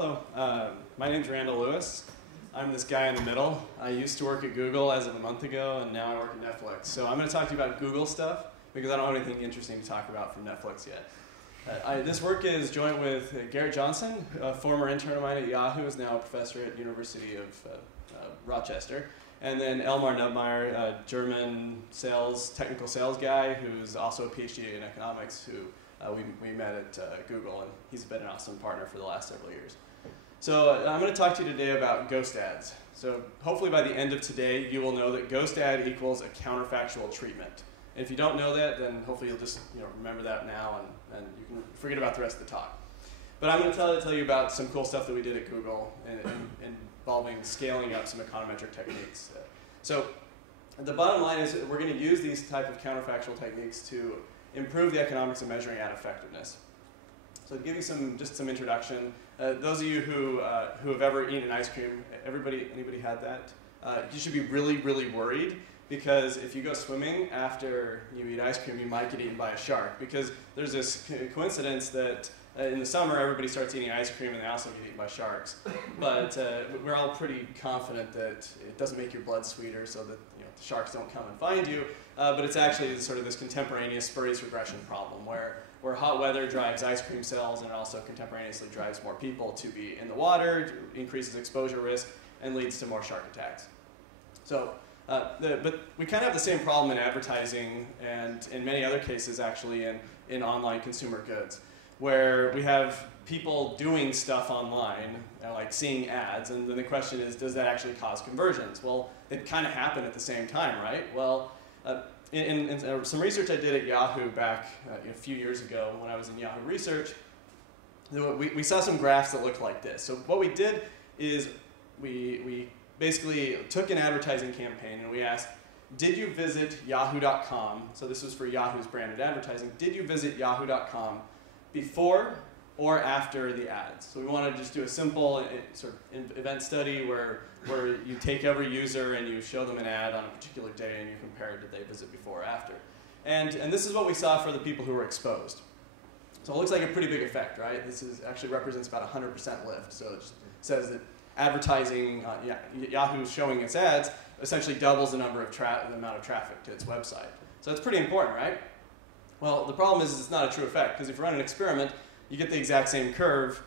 Hello, my name's Randall Lewis. I'm this guy in the middle. I used to work at Google as of a month ago, and now I work at Netflix. So I'm going to talk to you about Google stuff, because I don't have anything interesting to talk about from Netflix yet. This work is joint with Garrett Johnson, a former intern of mine at Yahoo, is now a professor at University of Rochester. And then Elmar Nubmeyer, a German technical sales guy, who's also a PhD in economics, who we met at Google, and he's been an awesome partner for the last several years. So I'm going to talk to you today about ghost ads. So hopefully by the end of today, you will know that ghost ad equals a counterfactual treatment. And if you don't know that, then hopefully you'll just remember that now, and you can forget about the rest of the talk. But I'm going to tell you about some cool stuff that we did at Google involving scaling up some econometric techniques. So the bottom line is that we're going to use these type of counterfactual techniques to improve the economics of measuring ad effectiveness. So to give you just some introduction, those of you who have ever eaten ice cream, anybody had that? You should be really, really worried, because if you go swimming after you eat ice cream, you might get eaten by a shark, because there's this coincidence that in the summer everybody starts eating ice cream and they also get eaten by sharks. But we're all pretty confident that it doesn't make your blood sweeter, so that the sharks don't come and find you. But it's actually sort of this contemporaneous spurious regression problem where hot weather drives ice cream sales, and it also contemporaneously drives more people to be in the water, increases exposure risk, and leads to more shark attacks. So, but we kind of have the same problem in advertising, and in many other cases actually in online consumer goods, where we have people doing stuff online, like seeing ads, and then the question is, does that actually cause conversions? Well, they kind of happen at the same time, right? Well, in some research I did at Yahoo back a few years ago when I was in Yahoo Research, we saw some graphs that looked like this. So what we did is we basically took an advertising campaign and we asked, did you visit yahoo.com? So this was for Yahoo's branded advertising. Did you visit yahoo.com before or after the ads? So we wanted to just do a simple sort of event study where you take every user and you show them an ad on a particular day and you compare, did they visit before or after? And this is what we saw for the people who were exposed. So it looks like a pretty big effect, right? This actually represents about 100% lift. So it just says that advertising, Yahoo showing its ads essentially doubles the amount of traffic to its website. So it's pretty important, right? Well, the problem is it's not a true effect, because if you run an experiment, you get the exact same curve.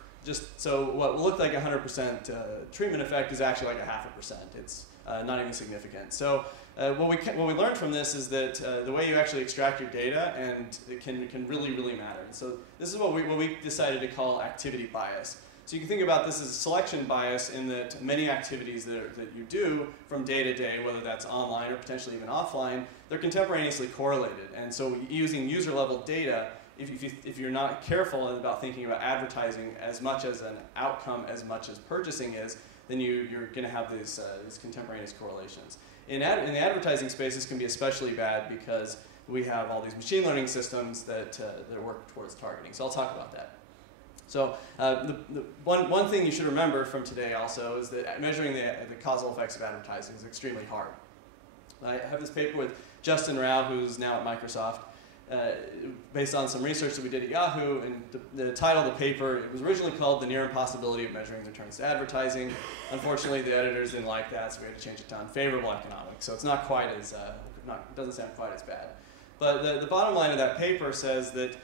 So what will look like a 100% treatment effect is actually like a 0.5%. It's not even significant. So what we learned from this is that the way you actually extract your data and it can really, really matter. So this is what we decided to call activity bias. So you can think about this as selection bias, in that many activities that you do from day to day, whether that's online or potentially even offline, they're contemporaneously correlated. And so using user-level data, if you're not careful about thinking about advertising as much as an outcome as much as purchasing is, then you're going to have these contemporaneous correlations. In the advertising space, this can be especially bad because we have all these machine learning systems that work towards targeting. So I'll talk about that. So one thing you should remember from today also is that measuring the causal effects of advertising is extremely hard. I have this paper with Justin Rao, who's now at Microsoft, based on some research that we did at Yahoo, and the title of the paper, it was originally called The Near Impossibility of Measuring Returns to Advertising. Unfortunately, the editors didn't like that, so we had to change it to Unfavorable Economics. So it's not quite as, it doesn't sound quite as bad. But the bottom line of that paper says that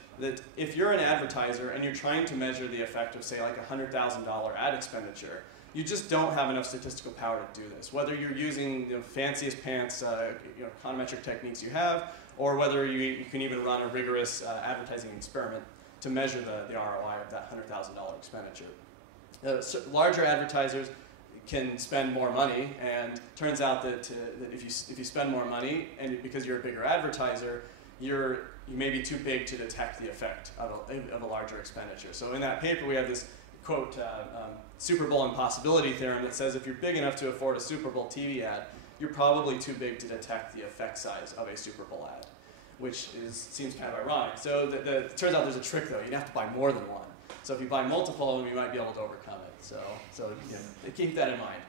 if you're an advertiser and you're trying to measure the effect of, say, like a $100,000 ad expenditure, you just don't have enough statistical power to do this. Whether you're using the fanciest pants econometric techniques you have, or whether you can even run a rigorous advertising experiment to measure the ROI of that $100,000 expenditure. So larger advertisers can spend more money, and turns out that if you spend more money, and because you're a bigger advertiser, you may be too big to detect the effect of a larger expenditure. So in that paper we have this quote, Super Bowl impossibility theorem, that says if you're big enough to afford a Super Bowl TV ad, you're probably too big to detect the effect size of a Super Bowl ad, which seems kind of ironic. So it turns out there's a trick though. You have to buy more than one. So if you buy multiple of them, you might be able to overcome it. So keep that in mind.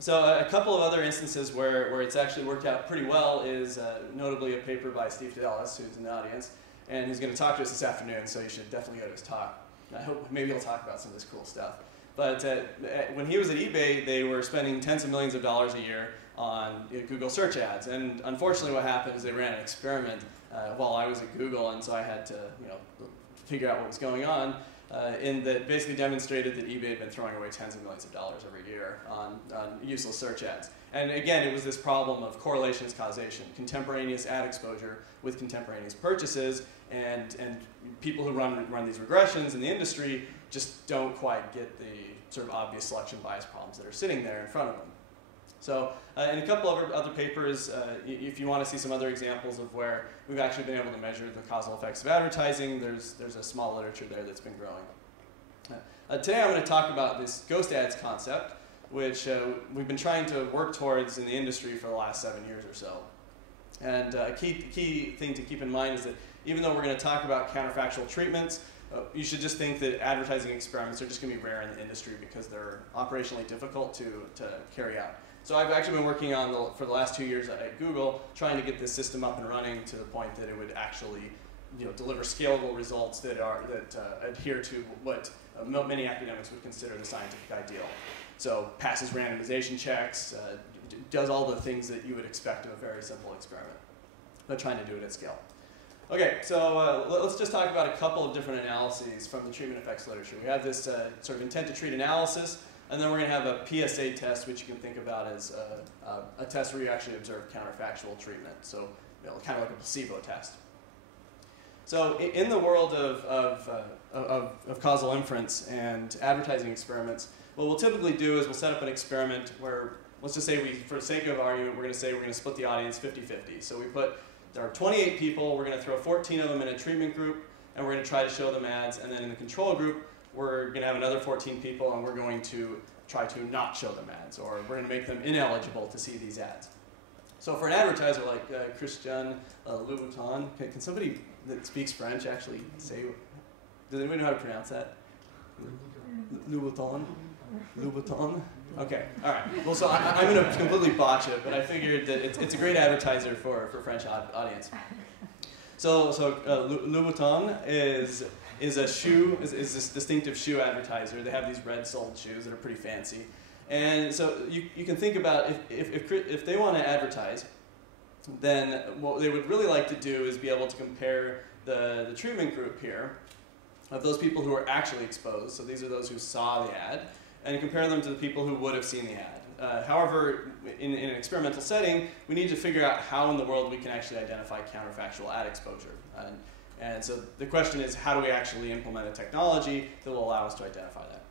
So a couple of other instances where it's actually worked out pretty well is notably a paper by Steve Fidelis, who's in the audience, and he's going to talk to us this afternoon, so you should definitely go to his talk. I hope maybe he'll talk about some of this cool stuff. But when he was at eBay, they were spending tens of millions of dollars a year on Google search ads. And unfortunately what happened is they ran an experiment while I was at Google, and so I had to figure out what was going on, in that basically demonstrated that eBay had been throwing away tens of millions of dollars every year on useless search ads. And again, it was this problem of correlation is causation, contemporaneous ad exposure with contemporaneous purchases, and people who run these regressions in the industry just don't quite get the sort of obvious selection bias problems that are sitting there in front of them. So in a couple of other papers, if you want to see some other examples of where we've actually been able to measure the causal effects of advertising, there's a small literature there that's been growing. Today I'm going to talk about this ghost ads concept, which we've been trying to work towards in the industry for the last 7 years or so. And a key thing to keep in mind is that even though we're going to talk about counterfactual treatments, you should just think that advertising experiments are just going to be rare in the industry because they're operationally difficult to carry out. So I've actually been working on, for the last 2 years at Google, trying to get this system up and running to the point that it would actually deliver scalable results that adhere to what many academics would consider the scientific ideal. So passes randomization checks, does all the things that you would expect of a very simple experiment, but trying to do it at scale. Okay, so let's just talk about a couple of different analyses from the treatment effects literature. We have this sort of intent to treat analysis, and then we're going to have a PSA test, which you can think about as a test where you actually observe counterfactual treatment, so kind of like a placebo test. So in the world of causal inference and advertising experiments, what we'll typically do is we'll set up an experiment where, let's just say for the sake of argument, we're going to split the audience 50-50. So there are 28 people, we're going to throw 14 of them in a treatment group, and we're going to try to show them ads, and then in the control group, we're going to have another 14 people, and we're going to try to not show them ads, or we're going to make them ineligible to see these ads. So for an advertiser like Christian Louboutin, can somebody that speaks French actually say, does anybody know how to pronounce that? Louboutin? Louboutin? Okay, all right. Well, so I'm going to completely botch it, but I figured that it's a great advertiser for French audience. So Louboutin is this distinctive shoe advertiser. They have these red-soled shoes that are pretty fancy. And so you can think about if they want to advertise, then what they would really like to do is be able to compare the treatment group here of those people who are actually exposed, so these are those who saw the ad, and compare them to the people who would have seen the ad. However, in an experimental setting, we need to figure out how in the world we can actually identify counterfactual ad exposure. And so the question is, how do we actually implement a technology that will allow us to identify that?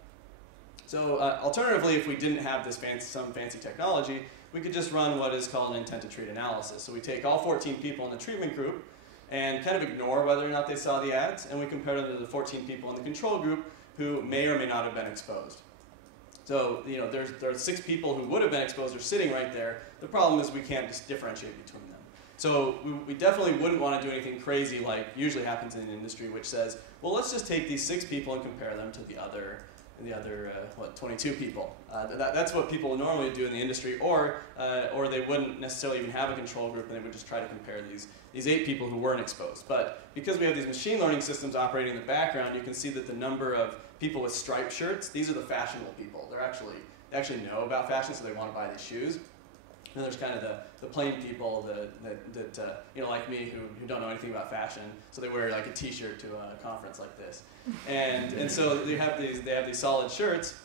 So alternatively, if we didn't have some fancy technology, we could just run what is called an intent to treat analysis. So we take all 14 people in the treatment group and kind of ignore whether or not they saw the ads, and we compare them to the 14 people in the control group who may or may not have been exposed. So there are 6 people who would have been exposed are sitting right there. The problem is we can't just differentiate between them. So we definitely wouldn't want to do anything crazy like usually happens in the industry, which says, well, let's just take these 6 people and compare them to the other 22 people. That's what people would normally do in the industry, or they wouldn't necessarily even have a control group, and they would just try to compare these 8 people who weren't exposed. But because we have these machine learning systems operating in the background, you can see that the number of people with striped shirts, these are the fashionable people. They actually know about fashion, so they want to buy these shoes. And there's kind of the plain people that like me who don't know anything about fashion, so they wear like a T-shirt to a conference like this, and so they have these solid shirts,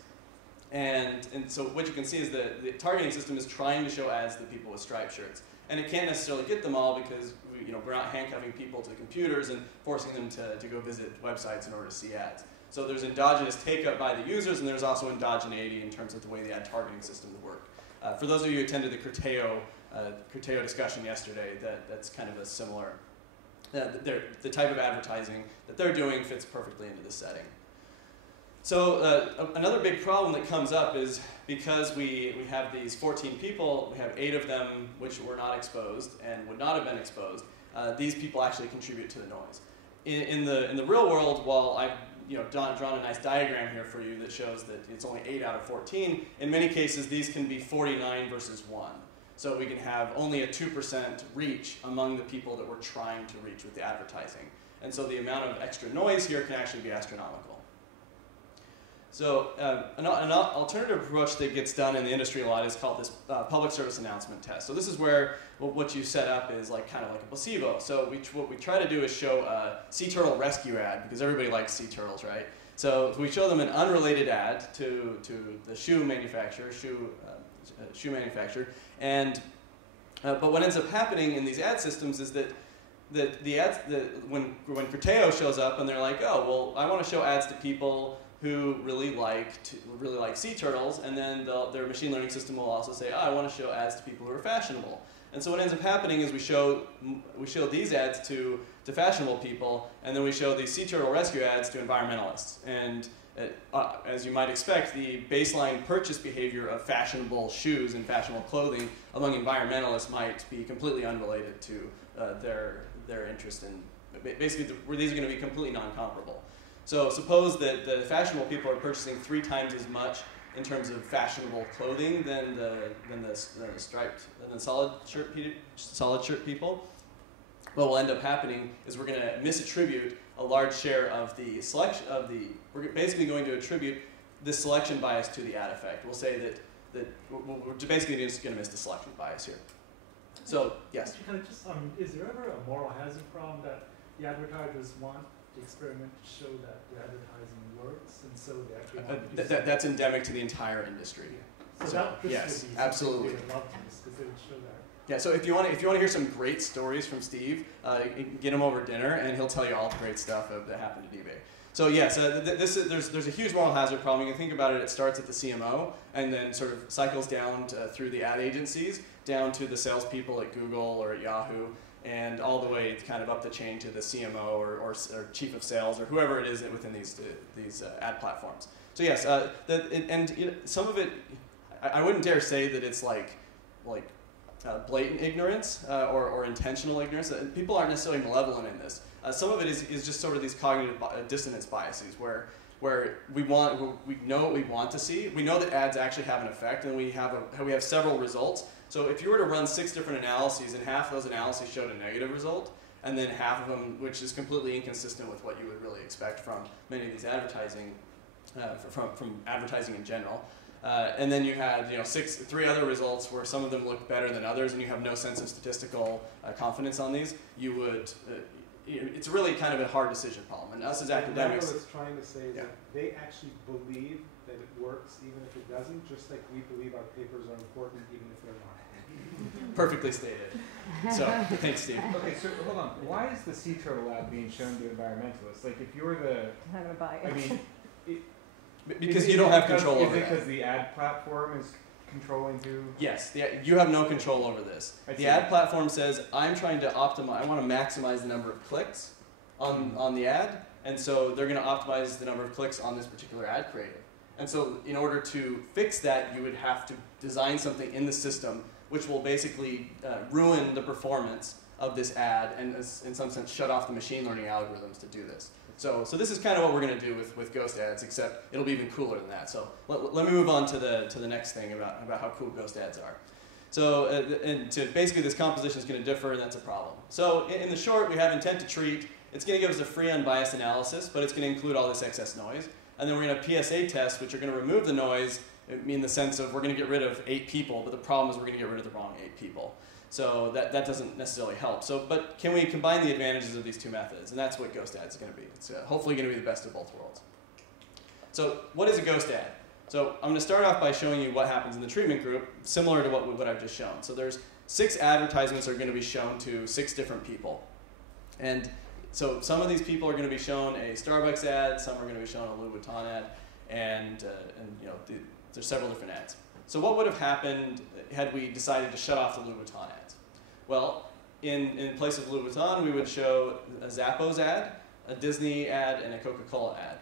and so what you can see is that the targeting system is trying to show ads to people with striped shirts, and it can't necessarily get them all because we're not handcuffing people to the computers and forcing them to go visit websites in order to see ads. So there's endogenous take-up by the users, and there's also endogeneity in terms of the way the ad targeting system would work. For those of you who attended the Criteo discussion yesterday, that's kind of a similar, the type of advertising that they're doing fits perfectly into this setting. So another big problem that comes up is because we have these 14 people, we have 8 of them which were not exposed and would not have been exposed. These people actually contribute to the noise. In the real world, while I've drawn a nice diagram here for you that shows that it's only 8 out of 14. In many cases, these can be 49 versus 1. So we can have only a 2% reach among the people that we're trying to reach with the advertising. And so the amount of extra noise here can actually be astronomical. So an alternative approach that gets done in the industry a lot is called this public service announcement test. So this is where what you set up is kind of like a placebo. So what we try to do is show a sea turtle rescue ad, because everybody likes sea turtles, right? So we show them an unrelated ad to the shoe manufacturer, and but what ends up happening in these ad systems is that the ads, when Criteo shows up and they're like, oh, well, I want to show ads to people who really like sea turtles, and then their machine learning system will also say, oh, I want to show ads to people who are fashionable. And so what ends up happening is we show these ads to fashionable people, and then we show these sea turtle rescue ads to environmentalists. And as you might expect, the baseline purchase behavior of fashionable shoes and fashionable clothing among environmentalists might be completely unrelated to their interest in, basically, these are going to be completely non-comparable. So suppose that the fashionable people are purchasing 3 times as much in terms of fashionable clothing than the solid shirt people. What will end up happening is we're going to misattribute a large share of the selection we're basically going to attribute this selection bias to the ad effect. We'll say that we're basically just going to miss the selection bias here. So yes. Is there ever a moral hazard problem that the advertisers want the experiment to show that the advertising works, and so they actually want to do that's endemic to the entire industry. So yes, absolutely. They would love this, because they would show that. Yeah, so if you want to hear some great stories from Steve, get him over dinner, and he'll tell you all the great stuff that happened at eBay. So yes, there's a huge moral hazard problem. You can think about it. It starts at the CMO, and then sort of cycles down through the ad agencies, down to the salespeople at Google or at Yahoo, and all the way kind of up the chain to the CMO or chief of sales or whoever it is within these ad platforms. So yes, some of it, I wouldn't dare say that it's like blatant ignorance or intentional ignorance. People aren't necessarily malevolent in this. Some of it is just sort of these cognitive dissonance biases where we know what we want to see. We know that ads actually have an effect, and we have several results. So if you were to run 6 different analyses, and half of those analyses showed a negative result, and then half of them, which is completely inconsistent with what you would really expect from many of these advertising, from advertising in general. And then you had 3 other results where some of them looked better than others, and you have no sense of statistical confidence on these. You would, it's really kind of a hard decision problem. And us as academics, what I was trying to say is that they actually believe that it works even if it doesn't, just like we believe our papers are important even if they're not. Perfectly stated. So thanks, Steve. Okay, so hold on. Why is the sea turtle ad being shown to environmentalists? Like, if you're the, I'm not going to buy it. I mean. Because you don't have control over it. Is it because the ad platform is controlling too? Yes, you have no control over this. The ad platform says, I'm trying to optimize, I want to maximize the number of clicks on the ad, and so they're going to optimize the number of clicks on this particular ad creative. And so in order to fix that, you would have to design something in the system which will basically ruin the performance of this ad and, in some sense, shut off the machine learning algorithms to do this. So this is kind of what we're going to do with ghost ads, except it'll be even cooler than that. So let me move on to the next thing about how cool ghost ads are. So basically this composition is going to differ, and that's a problem. So in the short, we have intent to treat. It's going to give us a free unbiased analysis, but it's going to include all this excess noise. And then we're going to have PSA tests, which are going to remove the noise in the sense of we're going to get rid of 8 people, but the problem is we're going to get rid of the wrong 8 people. So that doesn't necessarily help. But can we combine the advantages of these 2 methods? And that's what ghost ads is going to be. It's hopefully going to be the best of both worlds. So what is a ghost ad? So I'm going to start off by showing you what happens in the treatment group, similar to what I've just shown. So there's 6 advertisements that are going to be shown to 6 different people. And so some of these people are going to be shown a Starbucks ad, some are going to be shown a Louis Vuitton ad, and there's several different ads. So what would have happened had we decided to shut off the Louis Vuitton ads? Well, in place of Louis Vuitton, we would show a Zappos ad, a Disney ad, and a Coca-Cola ad.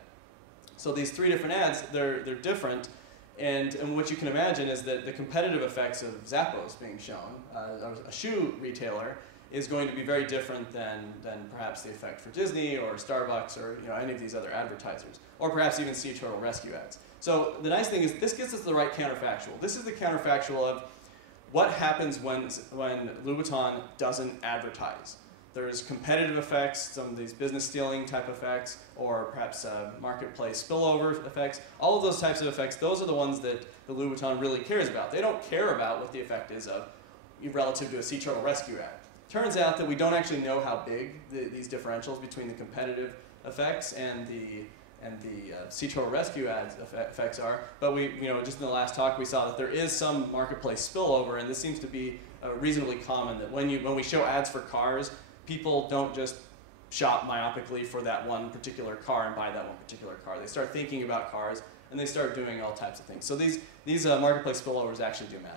So these 3 different ads, they're different, and what you can imagine is that the competitive effects of Zappos being shown, a shoe retailer, is going to be very different than perhaps the effect for Disney or Starbucks or any of these other advertisers, or perhaps even Sea Turtle rescue ads. So the nice thing is this gives us the right counterfactual. This is the counterfactual of what happens when Louis Vuitton doesn't advertise. there's competitive effects, some of these business stealing type effects, or perhaps marketplace spillover effects. All of those types of effects, those are the ones that the Louis Vuitton really cares about. They don't care about what the effect is of relative to a sea turtle rescue ad. Turns out that we don't actually know how big these differentials between the competitive effects and the sea turtle rescue ads effects are, but we, just in the last talk we saw that there is some marketplace spillover, and this seems to be reasonably common, that when we show ads for cars, people don't just shop myopically for that one particular car and buy that one particular car. They start thinking about cars, and they start doing all types of things. So these marketplace spillovers actually do matter.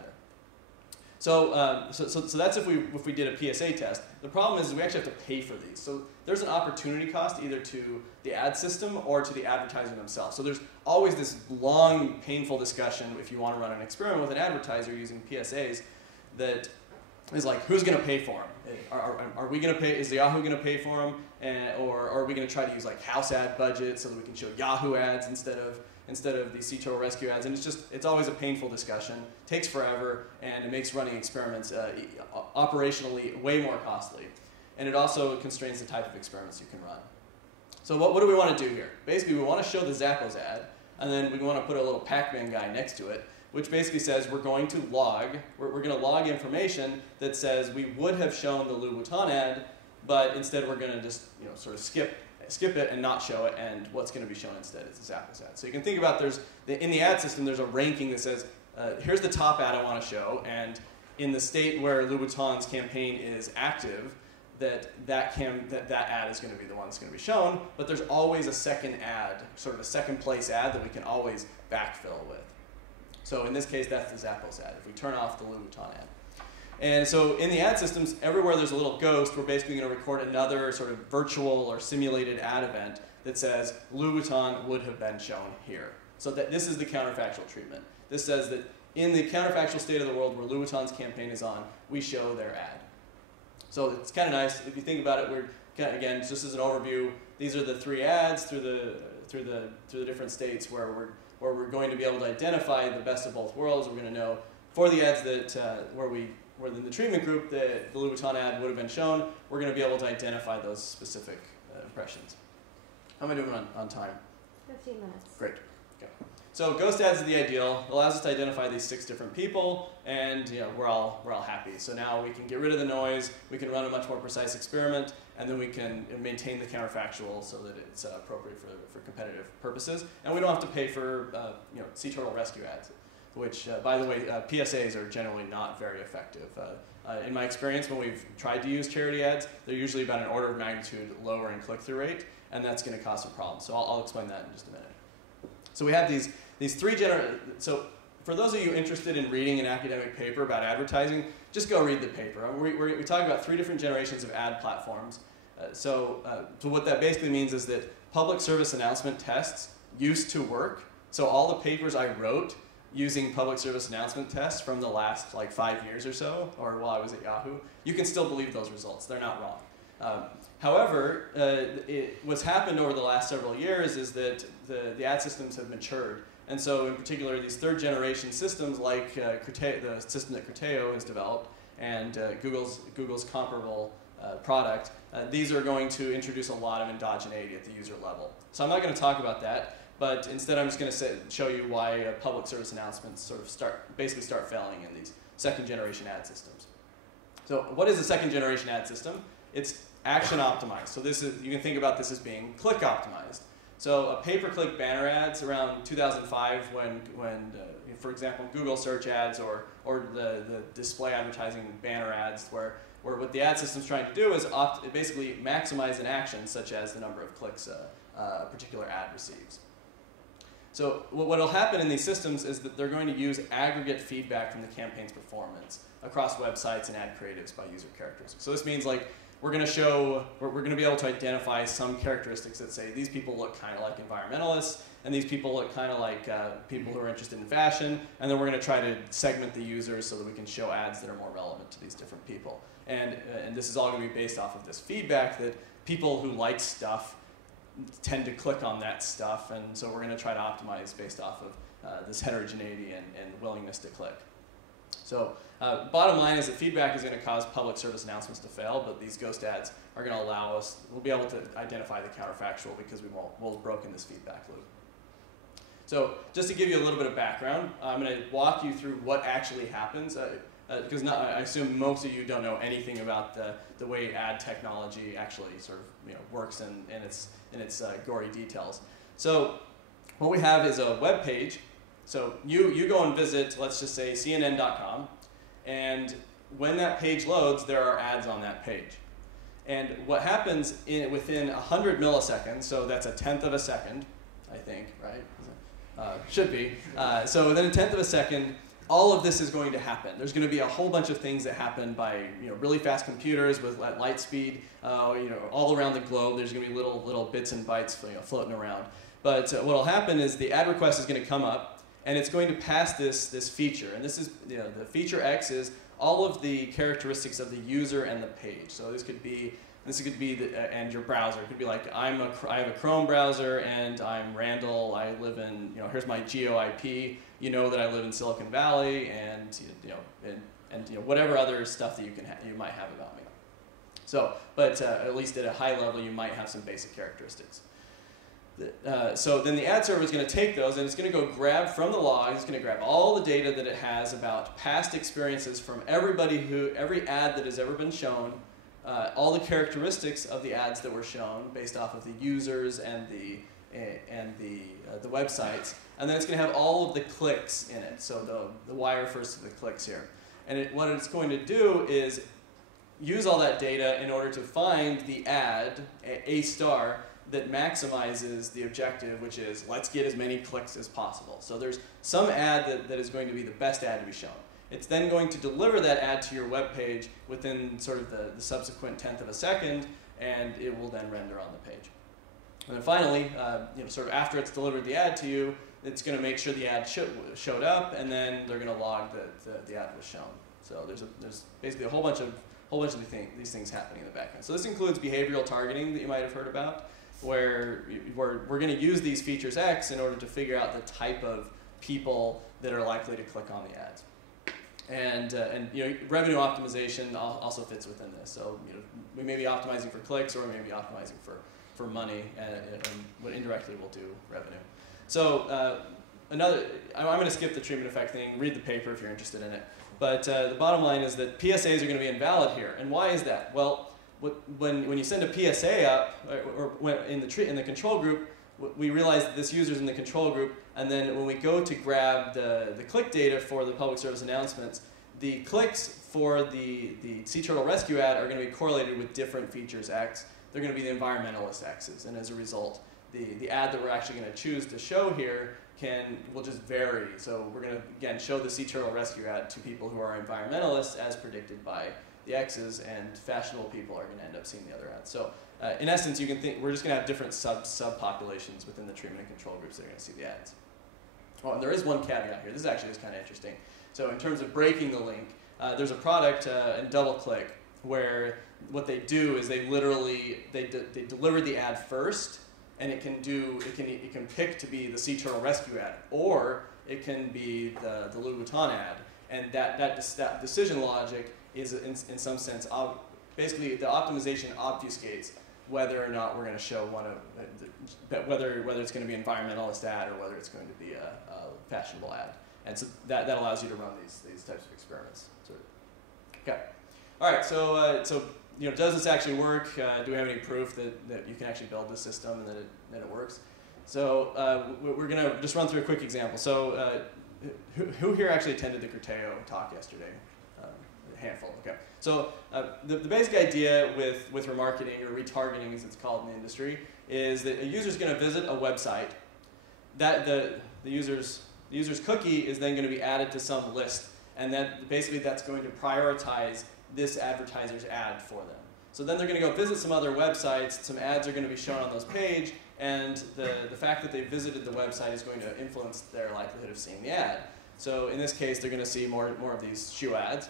So, so that's if we did a PSA test. The problem is we actually have to pay for these. So there's an opportunity cost either to the ad system or to the advertiser themselves. So there's always this long, painful discussion if you want to run an experiment with an advertiser using PSAs that is like, who's going to pay for them? Are we going to pay? Is the Yahoo going to pay for them? Or are we going to try to use like house ad budget so that we can show Yahoo ads instead of the sea turtle rescue ads? And it's always a painful discussion, takes forever, and it makes running experiments operationally way more costly. And it also constrains the type of experiments you can run. So what do we want to do here? Basically, we want to show the Zappos ad, and then we want to put a little Pac-Man guy next to it, which basically says we're going to log, we're going to log information that says we would have shown the Louis Vuitton ad, but instead we're going to just sort of skip it and not show it, and what's going to be shown instead is the Zappos ad. So you can think about in the ad system there's a ranking that says here's the top ad I want to show, and in the state where Louis Vuitton's campaign is active, that ad is going to be the one that's going to be shown, but there's always a second ad, sort of a second place ad that we can always backfill with. So in this case, that's the Zappos ad, if we turn off the Louis Vuitton ad. And so in the ad systems, everywhere there's a little ghost, we're basically going to record another sort of virtual or simulated ad event that says Louis Vuitton would have been shown here. So this is the counterfactual treatment. This says that in the counterfactual state of the world where Louis Vuitton's campaign is on, we show their ad. So it's kind of nice. If you think about it, again, just as an overview, these are the three ads through the different states where we're going to be able to identify the best of both worlds. We're going to know for the ads that where in the treatment group the Louis Vuitton ad would have been shown, we're going to be able to identify those specific impressions. How am I doing on time? 15 minutes. Great. Okay. So ghost ads is the ideal. It allows us to identify these 6 different people, and we're all happy. So now we can get rid of the noise. We can run a much more precise experiment, and then we can maintain the counterfactual so that it's appropriate for competitive purposes. And we don't have to pay for sea turtle rescue ads, which, by the way, PSAs are generally not very effective. In my experience, when we've tried to use charity ads, they're usually about an order of magnitude lower in click-through rate, and that's going to cause some problems. So I'll explain that in just a minute. So we have these 3 So for those of you interested in reading an academic paper about advertising, just go read the paper. We talk about 3 different generations of ad platforms. So what that basically means is that public service announcement tests used to work. So all the papers I wrote using public service announcement tests from the last 5 years or so, or while I was at Yahoo, you can still believe those results. They're not wrong. However, what's happened over the last several years is that the ad systems have matured. And so in particular, these 3rd generation systems like the system that Criteo has developed and Google's comparable product, these are going to introduce a lot of endogeneity at the user level. So I'm not going to talk about that, but instead I'm just going to show you why public service announcements sort of basically start failing in these 2nd generation ad systems. So what is a 2nd generation ad system? It's action optimized. So you can think about this as being click optimized. So a pay-per-click banner ads around 2005 when for example, Google search ads or the display advertising banner ads where what the ad system's trying to do is basically maximize an action such as the number of clicks a particular ad receives. So what will happen in these systems is that they're going to use aggregate feedback from the campaign's performance across websites and ad creatives by user characteristics. So this means we're going to be able to identify some characteristics that say these people look kind of like environmentalists, and these people look kind of like people who are interested in fashion, and then we're going to try to segment the users so that we can show ads that are more relevant to these different people. And this is all going to be based off of this feedback that people who like stuff tend to click on that stuff, and so we're going to try to optimize based off of this heterogeneity and willingness to click. So bottom line is that feedback is going to cause public service announcements to fail, but these ghost ads are going to allow us, we'll be able to identify the counterfactual because we'll have broken this feedback loop. So just to give you a little bit of background, I'm going to walk you through what actually happens, because I assume most of you don't know anything about the way ad technology actually sort of works in its gory details. So what we have is a web page. So you go and visit, let's just say CNN.com, and when that page loads, there are ads on that page. And what happens within 100 milliseconds, so that's a tenth of a second, I think, right? Should be. So within a tenth of a second, all of this is going to happen. There's going to be a whole bunch of things that happen by really fast computers with light speed, all around the globe. There's going to be little bits and bytes floating around. But what will happen is the ad request is going to come up, and it's going to pass this feature. And this is the feature X is all of the characteristics of the user and the page. So this could be and your browser. It could be like I have a Chrome browser and I'm Randall. I live in here's my geo IP. You know that I live in Silicon Valley, and whatever other stuff that you might have about me. So, but at least at a high level, you might have some basic characteristics. So then the ad server is going to take those and it's going to go grab from the log, it's going to grab all the data that it has about past experiences from every ad that has ever been shown, all the characteristics of the ads that were shown based off of the users and the websites, and then it's going to have all of the clicks in it. So the Y refers to the clicks here. And what it's going to do is use all that data in order to find the ad, A star, that maximizes the objective, which is let's get as many clicks as possible. So there's some ad that is going to be the best ad to be shown. It's then going to deliver that ad to your web page within sort of the subsequent tenth of a second, and it will then render on the page. And then finally, sort of after it's delivered the ad to you, it's going to make sure the ad showed up, and then they're going to log that the ad was shown. So there's basically a whole bunch of these things happening in the background. So this includes behavioral targeting that you might have heard about, where we're going to use these features X in order to figure out the type of people that are likely to click on the ads. And revenue optimization also fits within this. So we may be optimizing for clicks, or we may be optimizing for money, and what indirectly will do revenue. So I'm going to skip the treatment effect thing. Read the paper if you're interested in it. But the bottom line is that PSAs are going to be invalid here. And why is that? Well, when you send a PSA up, or in the control group, we realize that this user's in the control group, and then when we go to grab the click data for the public service announcements, the clicks for the sea turtle rescue ad are going to be correlated with different features X. They're going to be the environmentalist X's, and as a result, the ad that we're actually going to choose to show here will just vary. So we're going to, again, show the sea turtle rescue ad to people who are environmentalists as predicted by the X's, and fashionable people are going to end up seeing the other ads. So in essence, you can think we're just going to have different subpopulations within the treatment and control groups that are going to see the ads. Oh, and there is one caveat here. This actually is kind of interesting. So in terms of breaking the link, there's a product in DoubleClick where what they do is they deliver the ad first, and it can pick to be the sea turtle rescue ad, or it can be the Louis Vuitton ad, and that decision logic is in some sense basically the optimization obfuscates whether or not we're going to show whether it's going to be an environmentalist ad or whether it's going to be a fashionable ad, and so that allows you to run these types of experiments. Okay, all right. So does this actually work? Do we have any proof that you can actually build this system and that it works? So we're going to just run through a quick example. So who here actually attended the Criteo talk yesterday? A handful. Okay. So the basic idea with remarketing, or retargeting as it's called in the industry, is that a user is going to visit a website. That the user's cookie is then going to be added to some list, and that's going to prioritize this advertiser's ad for them. So then they're going to go visit some other websites, some ads are going to be shown on those page, and the fact that they visited the website is going to influence their likelihood of seeing the ad. So in this case, they're going to see more of these shoe ads,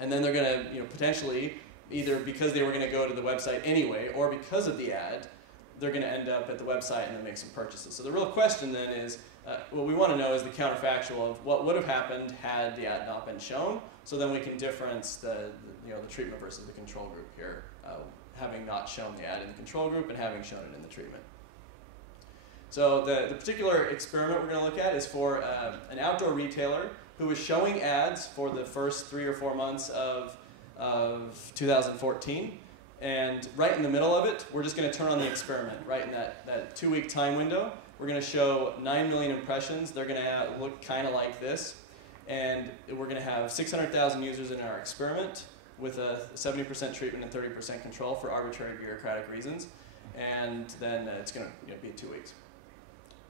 and then they're going to potentially, either because they were going to go to the website anyway, or because of the ad, they're going to end up at the website and then make some purchases. So the real question then is, what we want to know is the counterfactual of what would have happened had the ad not been shown. So then we can difference the treatment versus the control group here, having not shown the ad in the control group and having shown it in the treatment. So the particular experiment we're going to look at is for an outdoor retailer who was showing ads for the first 3 or 4 months of 2014. And right in the middle of it, we're just going to turn on the experiment, right in that 2-week time window. We're going to show 9 million impressions. They're going to look kind of like this. And we're going to have 600,000 users in our experiment with a 70% treatment and 30% control for arbitrary bureaucratic reasons. And then it's going to be 2 weeks.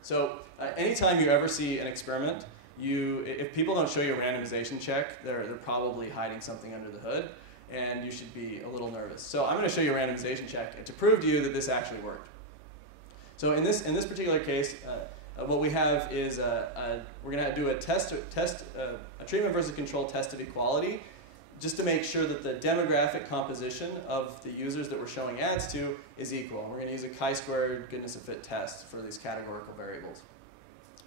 So anytime you ever see an experiment, if people don't show you a randomization check, they're probably hiding something under the hood, and you should be a little nervous. So I'm going to show you a randomization check to prove to you that this actually worked. So in this particular case, what we have is we're going to do a treatment versus control test of equality, just to make sure that the demographic composition of the users that we're showing ads to is equal. We're going to use a chi-squared goodness of fit test for these categorical variables.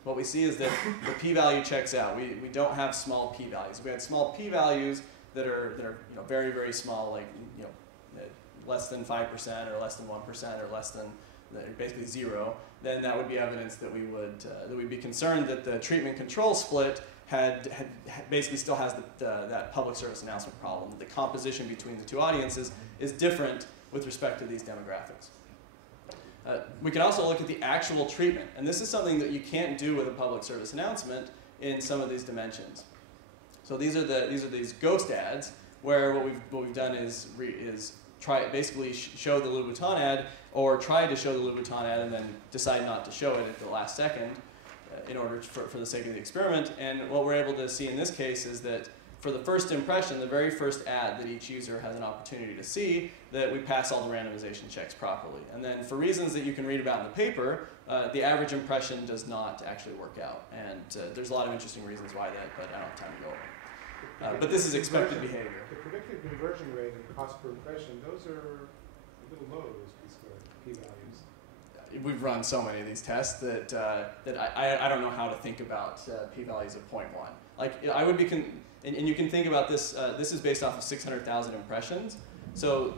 What we see is that the p-value checks out. We don't have small p-values. If we had small p-values that are very, very small, like less than 5% or less than 1% or less than basically 0, then that would be evidence that we'd be concerned that the treatment control split basically still has that public service announcement problem. The composition between the two audiences is different with respect to these demographics. We can also look at the actual treatment, and this is something that you can't do with a public service announcement in some of these dimensions. So these are these ghost ads where what we've done is basically show the Louboutin ad or try to show the Louboutin ad and then decide not to show it at the last second in order for the sake of the experiment. And what we're able to see in this case is that for the first impression, the very first ad that each user has an opportunity to see, that we pass all the randomization checks properly. And then for reasons that you can read about in the paper, the average impression does not actually work out. And there's a lot of interesting reasons why that, but I don't have time to go over. But this is expected behavior. The predicted conversion rate and cost per impression, those are a little low, those p-values. We've run so many of these tests that I don't know how to think about p-values of 0.1. Like I would be, and you can think about this. This is based off of 600,000 impressions. So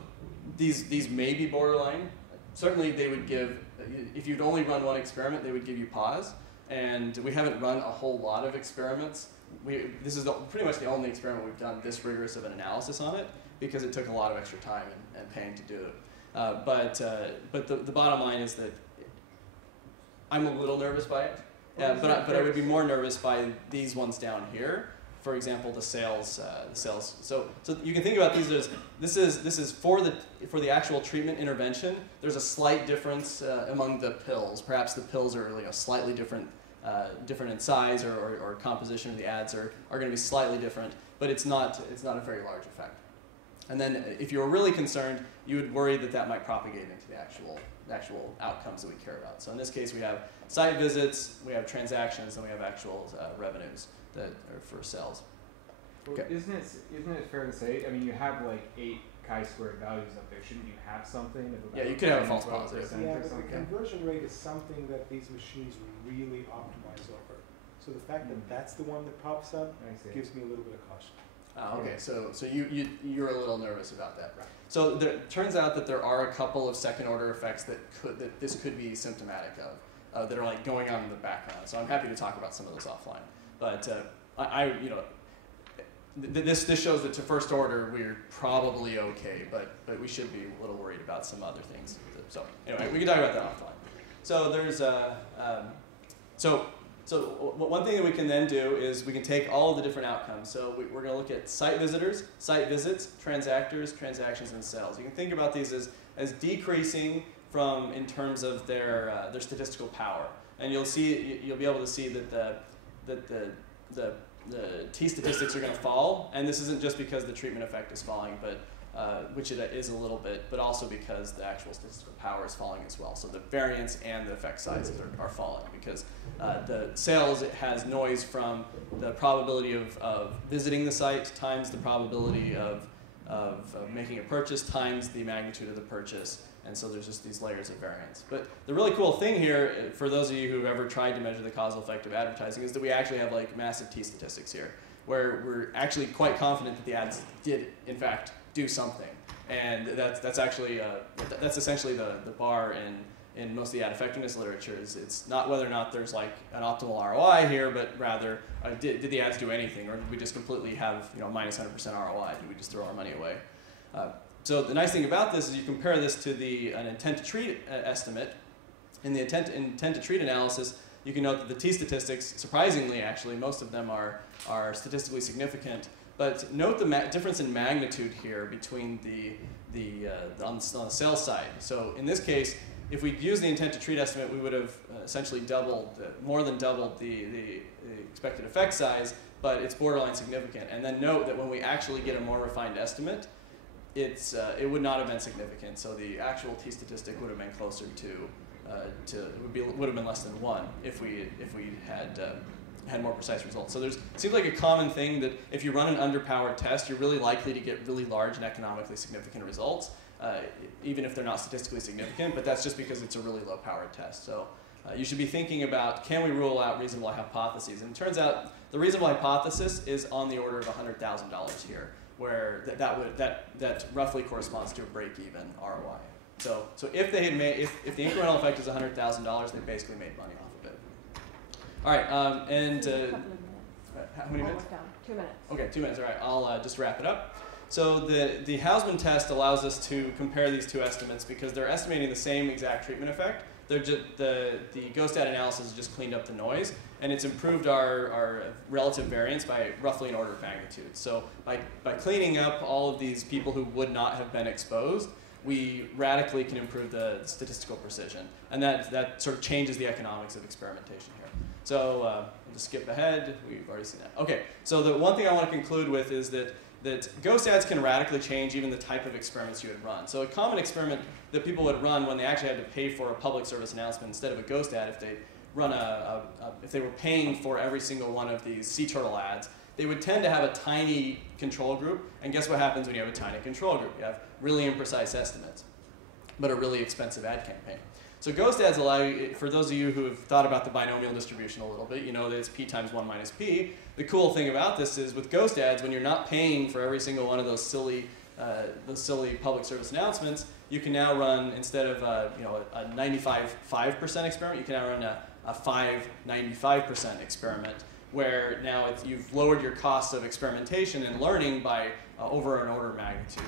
these may be borderline. Certainly, they would give. If you'd only run one experiment, they would give you pause. And we haven't run a whole lot of experiments. This is pretty much the only experiment we've done this rigorous of an analysis on it because it took a lot of extra time and pain to do it. But the bottom line is that I'm a little nervous by it, but I would be more nervous by these ones down here. For example, the sales. So you can think about these as this is for the actual treatment intervention. There's a slight difference among the pills. Perhaps the pills are slightly different in size or composition of the ads are going to be slightly different, but it's not a very large effect. And then if you were really concerned, you would worry that might propagate into the actual outcomes that we care about. So in this case, we have site visits, we have transactions, and we have actual revenues that are for sales. Well, okay. Isn't it fair to say? I mean, you have like 8 chi-squared values up there. Shouldn't you have something? Yeah, you could have a false positive. Yeah, but the conversion rate is something that these machines really optimize over. So the fact that that's the one that pops up gives me a little bit of caution. Okay, so you're a little nervous about that. Right. So it turns out that there are a couple of second order effects that this could be symptomatic of that are like going on in the background. So I'm happy to talk about some of those offline. But this shows that to first order we're probably okay, but we should be a little worried about some other things. So anyway, we can talk about that offline. So there's So one thing that we can then do is we can take all of the different outcomes. So we're going to look at site visitors, site visits, transactors, transactions, and sales. You can think about these as decreasing in terms of their statistical power. And you'll be able to see that the t statistics are going to fall. And this isn't just because the treatment effect is falling, but which it is a little bit, but also because the actual statistical power is falling as well. So the variance and the effect sizes are falling because the sales has noise from the probability of visiting the site times the probability of making a purchase times the magnitude of the purchase And so there's just these layers of variance. But the really cool thing here, for those of you who've ever tried to measure the causal effect of advertising, is that we actually have like massive t-statistics here, where we're actually quite confident that the ads did, in fact, do something. And that's actually, that's essentially the bar in most of the ad effectiveness literature. It's not whether or not there's like an optimal ROI here, but rather, did the ads do anything, or did we just completely have minus 100% ROI? Did we just throw our money away? So the nice thing about this is you compare this to an intent to treat estimate. In the intent to treat analysis, you can note that the t-statistics, surprisingly actually, most of them are statistically significant. But note the difference in magnitude here between on the sales side. So in this case, if we use the intent to treat estimate, we would have essentially more than doubled the expected effect size, but it's borderline significant. And then note that when we actually get a more refined estimate, it would not have been significant. So the actual t-statistic would have been closer would have been less than 1 if we had more precise results. So it seems like a common thing that if you run an underpowered test, you're really likely to get really large and economically significant results, even if they're not statistically significant, but that's just because it's a really low powered test. So you should be thinking about, can we rule out reasonable hypotheses? And it turns out the reasonable hypothesis is on the order of $100,000 here, where that roughly corresponds to a break-even ROI. So if they had made, if the incremental effect is $100,000, they basically made money off of it. All right, how many minutes? 2 minutes. Okay, 2 minutes. All right, I'll just wrap it up. So the Hausman test allows us to compare these two estimates because they're estimating the same exact treatment effect. They're the ghost ad analysis has just cleaned up the noise, and it's improved our relative variance by roughly an order of magnitude. So by cleaning up all of these people who would not have been exposed, we radically can improve the statistical precision. And that sort of changes the economics of experimentation here. So we'll just skip ahead. We've already seen that. Okay, so the one thing I want to conclude with is that ghost ads can radically change even the type of experiments you would run. So a common experiment that people would run when they actually had to pay for a public service announcement instead of a ghost ad, if they run if they were paying for every single one of these sea turtle ads, they would tend to have a tiny control group. And guess what happens when you have a tiny control group? You have really imprecise estimates, but a really expensive ad campaign. So ghost ads allow you, for those of you who have thought about the binomial distribution a little bit, you know that it's p times 1 minus p. The cool thing about this is with ghost ads, when you're not paying for every single one of those silly public service announcements, you can now run, instead of a 95% experiment, you can now run a 5.95% experiment, where now you've lowered your cost of experimentation and learning by over an order of magnitude.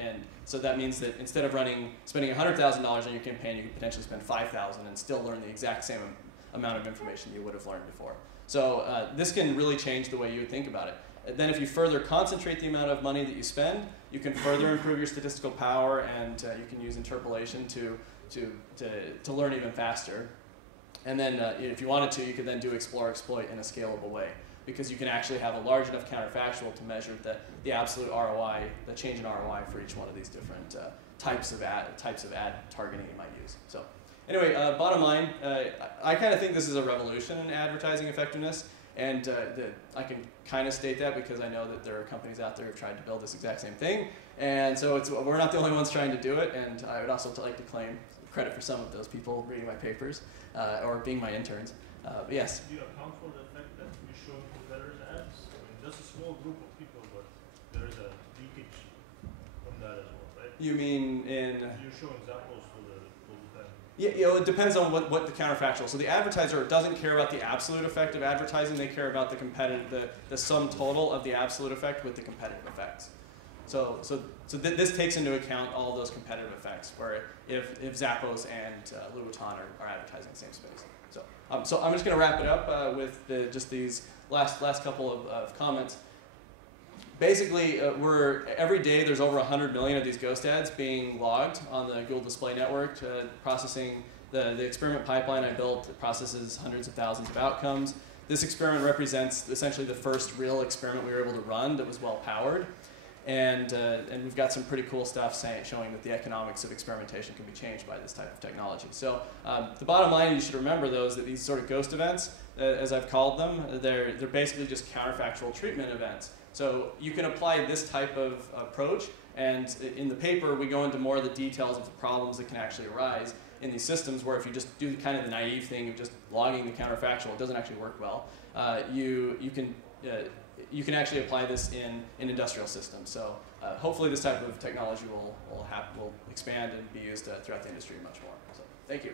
And so that means that instead of spending $100,000 on your campaign, you could potentially spend $5,000 and still learn the exact same amount of information you would have learned before. So this can really change the way you would think about it. And then if you further concentrate the amount of money that you spend, you can further improve your statistical power, and you can use interpolation to learn even faster. And then if you wanted to, you could then do explore, exploit in a scalable way, because you can actually have a large enough counterfactual to measure the absolute ROI, the change in ROI for each one of these different types of ad targeting you might use. So anyway, bottom line, I kind of think this is a revolution in advertising effectiveness, and I can kind of state that because I know that there are companies out there who have tried to build this exact same thing, and so we're not the only ones trying to do it, and I would also like to claim credit for some of those people reading my papers or being my interns. But yes? Do you account for the fact that you show competitors' ads? I mean, just a small group of people, but there is a leakage from that as well, right? You mean in? You show examples all the time. Yeah, it depends on what the counterfactual. So the advertiser doesn't care about the absolute effect of advertising. They care about the sum total of the absolute effect with the competitive effects. So this takes into account all those competitive effects, where if Zappos and Louis Vuitton are advertising the same space. So I'm just going to wrap it up with just these last couple of comments. Basically, every day there's over 100 million of these ghost ads being logged on the Google Display Network, processing the experiment pipeline I built. It processes hundreds of thousands of outcomes. This experiment represents essentially the first real experiment we were able to run that was well powered. And we've got some pretty cool stuff showing that the economics of experimentation can be changed by this type of technology. So the bottom line you should remember, though, is that these sort of ghost events, as I've called them, they're basically just counterfactual treatment events. So you can apply this type of approach And in the paper, we go into more of the details of the problems that can actually arise in these systems, where if you just do kind of the naive thing of just logging the counterfactual, it doesn't actually work well. You can actually apply this in industrial systems. So hopefully this type of technology will expand and be used throughout the industry much more. So thank you.